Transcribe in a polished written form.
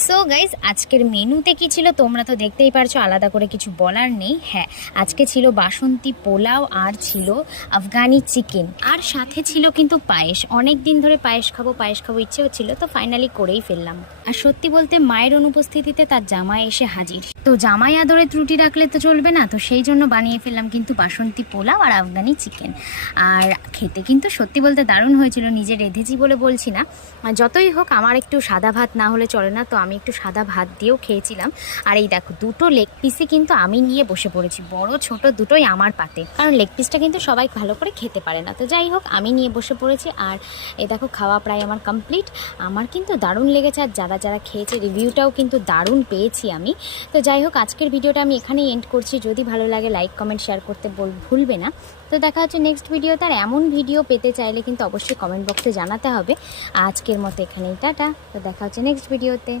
So guys আজকের মেনুতে কি ছিল তোমরা তো দেখতেই পারছো, আলাদা করে কিছু বলার নেই। হ্যাঁ, আজকে ছিল বাসন্তী পোলাও আর ছিল আফগানি চিকেন, আর সাথে ছিল কিন্তু পায়েস। অনেক দিন ধরে পায়েস খাবো ইচ্ছে হচ্ছিল, তো ফাইনালি করেই ফেললাম। আর সত্যি বলতে মায়ের অনুপস্থিতিতে তার জামাই এসে হাজির, তো জামাই আদরে ত্রুটি রাখলে তো চলবে না, তো সেই জন্য বানিয়ে ফেললাম কিন্তু বাসন্তী পোলাও আর আফগানি চিকেন। আর খেতে কিন্তু সত্যি বলতে দারুণ হয়েছিল, নিজে রেঁধেছি বলে বলছি না। যতই হোক আমার একটু সাদা ভাত না হলে চলে না, তো আমি একটু সাদা ভাত দিয়েও খেয়েছিলাম। আর এই দেখো, দুটো লেগ পিসই কিন্তু আমি নিয়ে বসে পড়েছি, বড় ছোট দুটোই আমার পাতে, কারণ লেগ পিসটা কিন্তু সবাই ভালো করে খেতে পারে না। তো যাই হোক, আমি নিয়ে বসে পড়েছি। আর এই দেখো, খাওয়া প্রায় আমার কমপ্লিট। আমার কিন্তু দারুণ লেগেছে, আর যারা যারা খেয়েছে রিভিউটাও কিন্তু দারুণ পেয়েছি আমি। তো যাই হোক, আজকের ভিডিওটা আমি এখানেই এন্ড করছি। যদি ভালো লাগে লাইক কমেন্ট শেয়ার করতে ভুলবে না। তো দেখা হচ্ছে নেক্সট ভিডিওতে। আর এমন ভিডিও পেতে চাইলে কিন্তু অবশ্যই কমেন্ট বক্সে জানাতে হবে। আজকের মতো এখানেই টাটা। তো দেখা হচ্ছে নেক্সট ভিডিওতে।